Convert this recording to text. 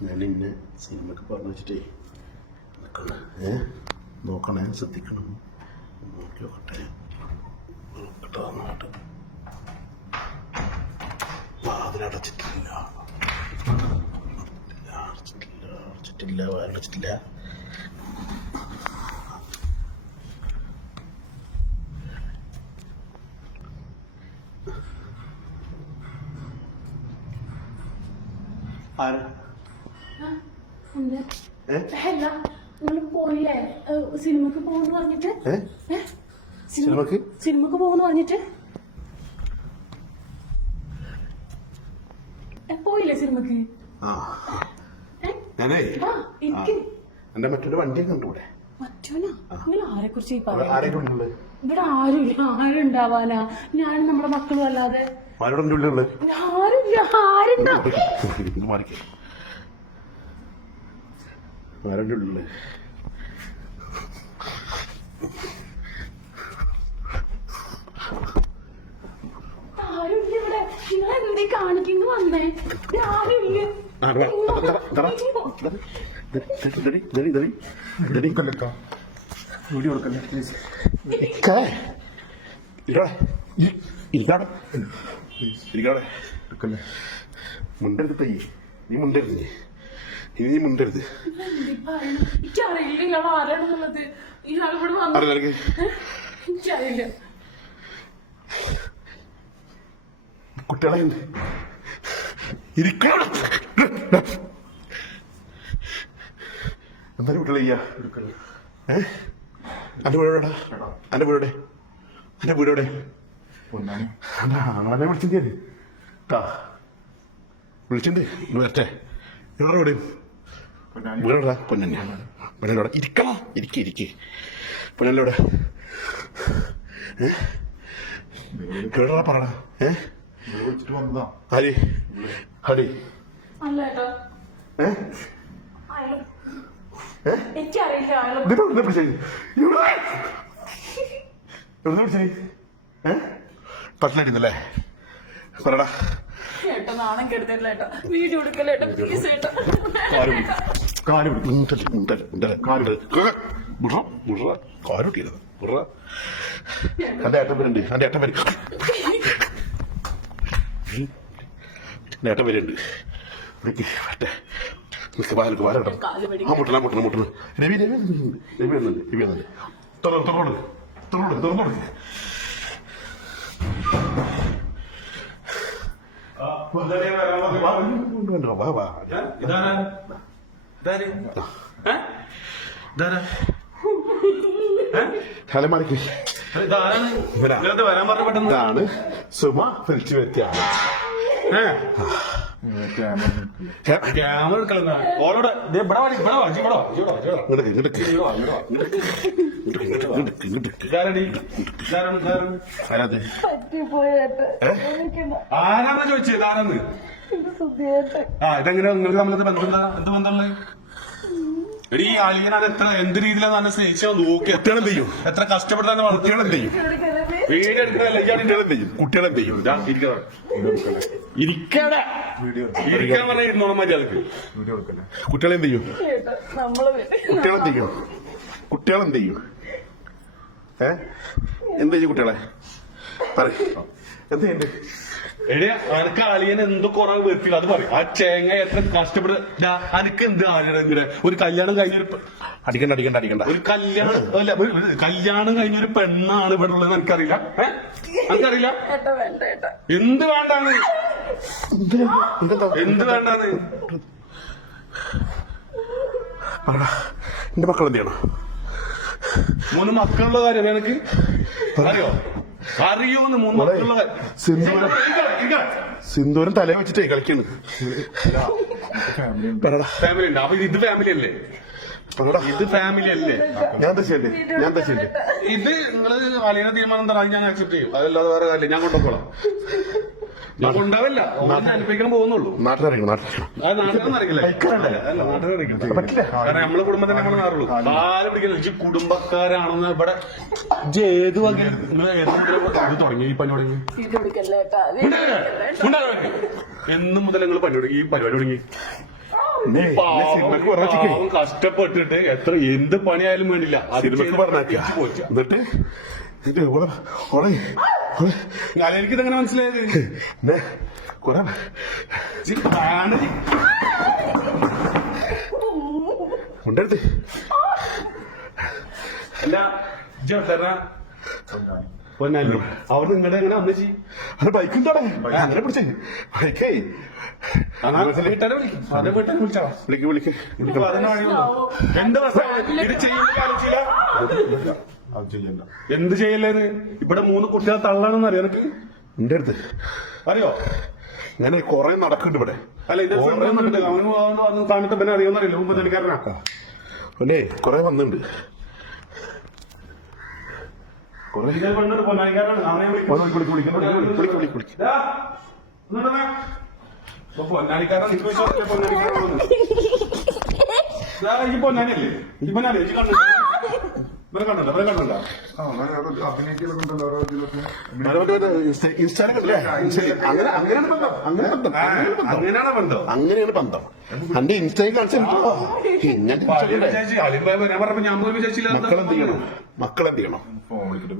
ഞാൻ സിനിമക്ക് പറഞ്ഞു വെച്ചിട്ടേ നിൽക്കണം ഏ? നോക്കണേ ശ്രദ്ധിക്കണം. നോക്കി നോക്കട്ടെ നോക്കട്ടെ അങ്ങോട്ട് വാതിലടച്ചിട്ടില്ല അടച്ചിട്ടില്ല അടച്ചിട്ടില്ല വാതിലടച്ചിട്ടില്ല. ആരാ എന്ത്? ഏ? അല്ല നിങ്ങൾ പോയില്ലേ? സിനിമക്ക് പോകുന്നു പറഞ്ഞിട്ട്? സിനിമക്ക്? സിനിമക്ക് പോകുന്നു പറഞ്ഞിട്ട്? പോയില്ലേ സിനിമക്ക്? ഞാനേ എന്റെ മറ്റൊരു വണ്ടി കണ്ടുകൂടെ ആരെ കുറിച്ച് ഇവിടെ ആരുമില്ല. ആരുണ്ടാവാനാ? ഞാൻ നമ്മുടെ മക്കളും അല്ലാതെ. ആരുണ്ടാ ഇത് മാറിക്കേ ആരുടെ ഉള്ളിൽ ആരുമില്ല ഇവിടെ നിങ്ങൾ എന്തേ കാണിക്കുന്നു വന്നേ ഇവിടെ ആരുമില്ല ആ, വാ. ദാ, ദാ, ദാ. ദടി, ദടി, ദടി, ദടി. വീഡിയോ കൊടുക്കല്ലേ പ്ലീസ് ഇരിക്കേ. ഇരിക്കടെ. ഇരി- ഇരിക്കാടെ. എടുക്കല്ലേ മുണ്ടരുത് തയ്യേ. നീ മുണ്ടരുത് നീ. ഇനി മുണ്ടരുത്. എനിക്കറിയില്ല ഇയാൾ ആരാണെന്നുള്ളത് ഇയാൾ ഇവിടെ വന്നു എനിക്കറിയില്ല. കുട്ടികളെ ഇരിക്കണം. എന്തായാലും കുട്ടികളെ ചെയ്യാ ഏ? അന്റെ വീടോടാ അന്റെ വീടോടെ അന്റെ വീടോടെ അങ്ങനെ വിളിച്ചിട്ടേ ആളെ വിളിച്ചിട്ട് കാ വരട്ടെ. ഇവിടെ എവിടെയും വീടോടാ പൊന്നെ പൊന്നോടെ ഇരിക്കണം ഇരിക്കെ ഇരിക്കെ. പൊന്നല്ലോടെ കേടാ പറടാ ഏ? ഹരി ഹരി ഏ? പറടാ. നാണം വീഡിയോ പ്ലീസ് ഏട്ടാ കാൽ പിടി. കാൽ പിടി. ഉണ്ടല്ലേ, ഉണ്ടല്ലേ, ഉണ്ടല്ലേ. കാൽ ബുർറ, ബുർറ. കാൽ പിടിക്കരുത്. ബുർറ. എന്റെ ഏട്ടൻ എന്റെ വാലക്ക് വാല പിടി. ആ മുട്ടല മുട്ടല മുട്ടല രവി രവി. രവി വരുന്നുണ്ട് രവി വരുന്നുണ്ട് തുറന്നു തുറന്നോട് തുറന്നോട് തുറന്നോട് പെട്ടെന്ന് ഇതാണ് സുമ വിളിച്ചു ക്യാമറ എടുക്കില്ല ക്യാമറ ഓളോട് ഇവിടെ വാ, ഇവിടെ ഇവിടെ ഇവിടെ ചോദിച്ചത് ആരാന്ന് ആ ഇതെങ്ങനെ നിങ്ങൾക്ക് തമ്മിലത്തെ ബന്ധം എന്താ എന്ത് ബന്ധമുള്ളത് എടി ഈ അളിയനാണ് എത്ര എന്ത് രീതിയിലാണ് തന്നെ സ്നേഹിച്ചാൽ നോക്കി. എത്ര കുട്ടികളെന്ത് ചെയ്യും? എത്ര കഷ്ടപ്പെട്ടാണ് കുട്ടികളെന്ത് ചെയ്യും? കുട്ടികളെന്ത് ചെയ്യും? ഇരിക്കണ ഇരിക്കാൻ പറഞ്ഞ മര്യാദയ്ക്ക് കുട്ടികളെന്ത് ചെയ്യും? കുട്ടികളെന്ത് ചെയ്യും? കുട്ടികളെന്ത് ചെയ്യും? ഏ? എന്ത് ചെയ്യും കുട്ടികളെ? പറ എന്ത് ചെയ്യണ്ട് എടി അനക്ക് അളിയൻ എന്തോ കുറെ വരുത്തില്ല. അത് പറയും. ആ ചേങ്ങ എത്ര കഷ്ടപ്പെട്ട് അനക്ക് എന്ത് എന്തിനാ ഒരു കല്യാണം കഴിഞ്ഞൊരു പെ- അടിക്കണ്ട അടിക്കണ്ട അടിക്കണ്ട. ഒരു കല്യാണം അല്ല ഒരു- ഒരു കല്യാണം കഴിഞ്ഞൊരു പെണ്ണാണ് ഇവിടെ ഉള്ളത് എനിക്കറിയില്ല. എനിക്കറിയില്ല. എന്ത് വേണ്ടാന്ന്? എന്തെന്താ? എന്ത് വേണ്ടാന്ന്? പറടാ എന്റെ മക്കൾ എന്ത് ചെയ്യണം? മൂന്ന് മക്കളുള്ള കാര്യം എനിക്ക് അറിയോ? അറിയോന്ന് മൂന്ന് സിന്ദൂരം സിന്ദൂരം ഇരിക്കണം. വെച്ചിട്ടേ കളിക്കുന്നു ഫാമിലി ഉണ്ട്. അപ്പൊ ഇത് ഫാമിലി അല്ലേ? ഇത് ഫാമിലി അല്ലേ? ഞാൻ എന്താ ഞാൻ എന്താ ഇത് നിങ്ങൾ വലിയ തീരുമാനം എന്താ ഞാൻ അക്സെപ്റ്റ് ചെയ്യും. അതല്ലാതെ വേറെ കാര്യമില്ല. ഞാൻ കൊണ്ടുപോകണം പോകുന്നുള്ളൂ. പറ്റില്ല. നമ്മളെ നമ്മൾ മാറുള്ളൂ. ആരും കുടുംബക്കാരാണെന്ന് ഇവിടെ ഏത് വക തുടങ്ങി ഈ പണി തുടങ്ങി. എന്ന് മുതൽ നിങ്ങൾ പണി തുടങ്ങി ഈ പരിപാടി തുടങ്ങി. കഷ്ടപ്പെട്ടിട്ട് എത്ര എന്ത് പണിയായാലും വേണ്ടില്ല. എന്നിട്ട് ഇത് ഓളെ ഓളെ ഓളെ അങ്ങനെ എനിക്കിതെങ്ങനെ മനസ്സിലായത് കൊറേ ജി. ഉണ്ടായിരുന്നേ അല്ല ഇജ്ജ് എവിടുന്നാ? പൊന്നാനി അവർ നിങ്ങളുടെ എങ്ങനെ ചെയ്യും അത് ബൈക്ക് ഉണ്ടാടേ അങ്ങനെ പിടിച്ചേ. ബൈക്കേ വീട്ടുകാരെ വിളിക്കും. അതെ വീട്ടുകാരെ വിളിച്ചാ? വിളിക്ക് വിളിക്ക്. ഇപ്പൊ അതിന് എന്ത് പ്രശ്നം? ഇത് ചെയ്യുന്ന ആലോചിച്ചില്ല അത് ചെയ്യണ്ട. എന്ത് ചെയ്യല്ലേന്ന് ഇവിടെ മൂന്ന് കുട്ടികൾ തള്ളാണെന്ന് അറിയാം എനിക്ക് എന്റെ അടുത്ത്. അറിയോ? ഞാൻ കൊറേ നടക്കുന്നുണ്ട് ഇവിടെ. അല്ല ഇത് അവന് അവന് താഴത്തെ പിന്നെ അറിയാമെന്നറിയില്ല മുമ്പ് നിനക്കാരനാ അല്ലേ കൊറേ വന്നിട്ടുണ്ട് കൊറേ ഇത് പെണ്ണിട്ട് പൊന്നാനിക്കാരനാണ് അവനെ വിളിക്കും. വിളിക്ക് വിളിക്ക് വിളിക്ക് വിളിക്ക് വിളിക്ക് വിളിക്ക് വിളിക്ക് ദാ, ഇങ്ങോട്ട് വാ. ഇപ്പൊ പൊന്നാനിക്കാരൻ നിനക്ക് വിശ്വാസം പൊന്നാനിക്കാരനാണെന്ന്. ഈ പൊന്നാനിയല്ലേ? ഇവരെ ഇവരെ അങ്ങനെയാണ് ബന്ധം. അങ്ങനെ ബന്ധം അങ്ങനെയാണ് ബന്ധം. എന്റെ ഇൻസ്റ്റയിൽ കാണിച്ചിട്ടുണ്ടോ മക്കളെന്ത് ചെയ്യണം? മക്കളെന്ത് ചെയ്യണം? ഫോൺ വിളിക്കട്ടെ